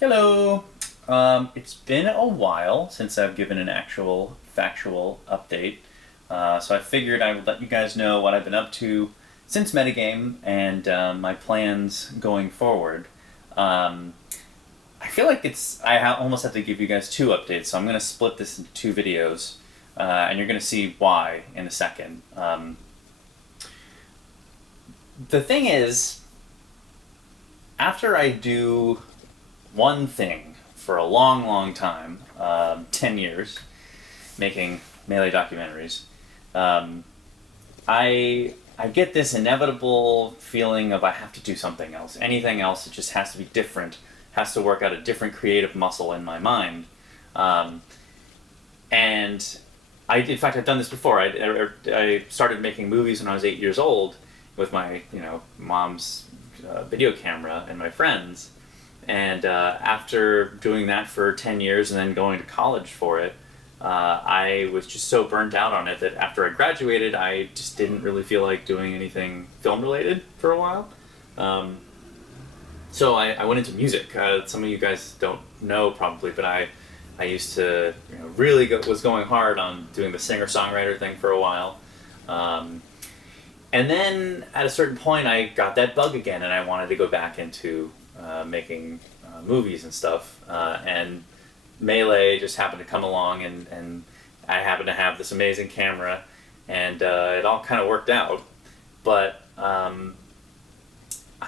Hello! It's been a while since I've given an actual factual update, so I figured I would let you guys know what I've been up to since Metagame and my plans going forward. Um, I feel like almost have to give you guys two updates, so I'm going to split this into two videos, and you're going to see why in a second. The thing is, after I do one thing for a long, long time, 10 years, making Melee documentaries, I get this inevitable feeling of I have to do something else. Anything else, it just has to be different, has to work out a different creative muscle in my mind. And in fact, I've done this before. I started making movies when I was 8 years old with my, mom's video camera and my friends. And after doing that for 10 years and then going to college for it, I was just so burnt out on it that after I graduated, I just didn't really feel like doing anything film-related for a while. So I went into music. Some of you guys don't know probably, but I used to was going hard on doing the singer-songwriter thing for a while. And then at a certain point, I got that bug again, and I wanted to go back into making movies and stuff. And Melee just happened to come along, and I happened to have this amazing camera, and it all kind of worked out. But I'm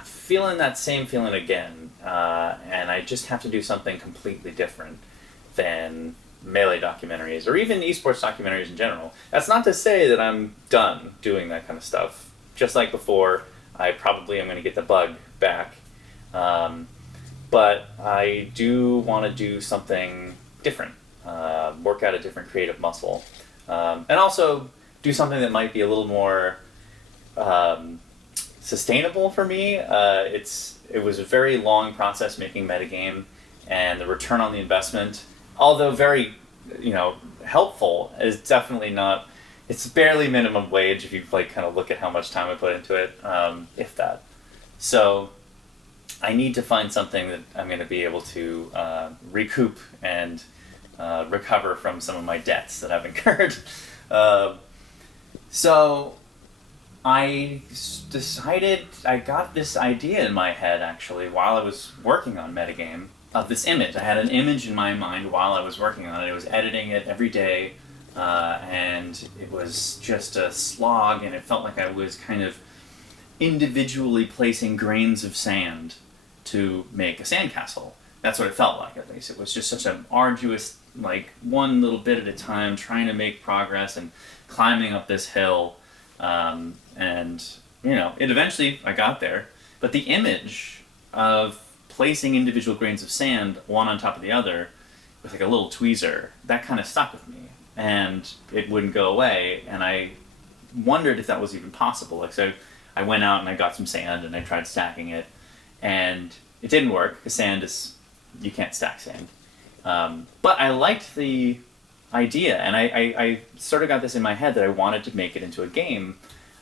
feeling that same feeling again, and I just have to do something completely different than Melee documentaries, or even esports documentaries in general. That's not to say that I'm done doing that kind of stuff. Just like before, I probably am going to get the bug back. But I do want to do something different, work out a different creative muscle, and also do something that might be a little more sustainable for me. It was a very long process making Metagame, and the return on the investment, although very, helpful, is definitely not. It's barely minimum wage if you kind of look at how much time I put into it, if that. So I need to find something that I'm going to be able to recoup and recover from some of my debts that I've incurred. So I decided, I got this idea in my head actually while I was working on Metagame of this image. I had an image in my mind while I was working on it. I was editing it every day, and it was just a slog, and it felt like I was kind of individually placing grains of sand to make a sandcastle. That's what it felt like, at least. It was just such an arduous, one little bit at a time, trying to make progress and climbing up this hill. And, it eventually, I got there. But the image of placing individual grains of sand, one on top of the other, with a little tweezer, that kind of stuck with me. And it wouldn't go away, and I wondered if that was even possible. So I went out and I got some sand and I tried stacking it, and it didn't work because you can't stack sand. But I liked the idea, and I sort of got this in my head that I wanted to make it into a game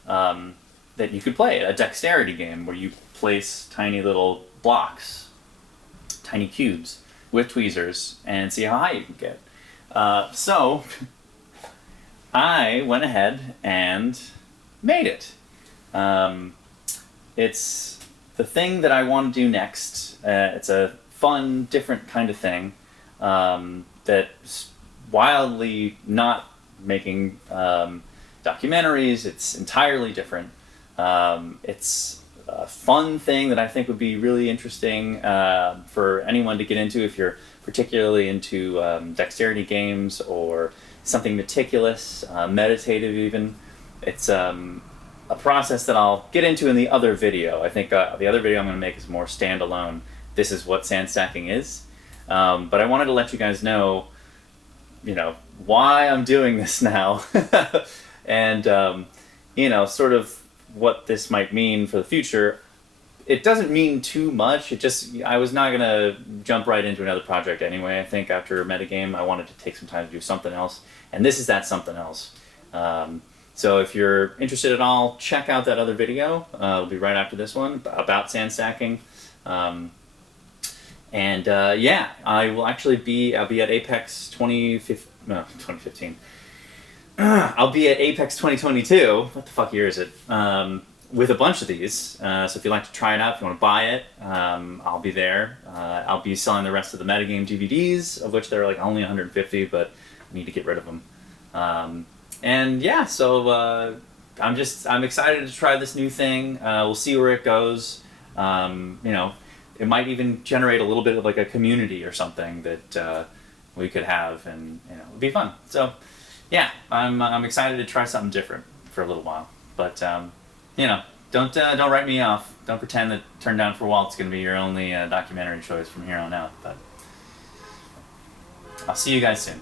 that you could play, a dexterity game where you place tiny little blocks, tiny cubes with tweezers, and see how high you can get. So I went ahead and made it. It's the thing that I want to do next. It's a fun, different kind of thing that's wildly not making documentaries. It's entirely different. It's a fun thing that I think would be really interesting for anyone to get into if you're particularly into dexterity games or something meticulous, meditative even. It's a process that I'll get into in the other video. I think the other video I'm going to make is more standalone. This is what sand stacking is. But I wanted to let you guys know, why I'm doing this now. And, sort of what this might mean for the future. It doesn't mean too much. I was not going to jump right into another project anyway. I think after Metagame, I wanted to take some time to do something else. And this is that something else. So if you're interested at all, check out that other video. It'll be right after this one about sand stacking. And yeah, I'll be at Apex 2015, no, 2015. I'll be at Apex 2022. What the fuck year is it? With a bunch of these. So if you'd like to try it out, if you want to buy it, I'll be there. I'll be selling the rest of the metagame DVDs, of which there are like only 150, but I need to get rid of them. And yeah, so I'm excited to try this new thing. We'll see where it goes. You know, it might even generate a little bit of like a community or something that we could have, and you know, it'd be fun. So yeah, I'm excited to try something different for a little while. But you know, don't write me off. Don't pretend that Turn Down for Walt's going to be your only documentary choice from here on out. But I'll see you guys soon.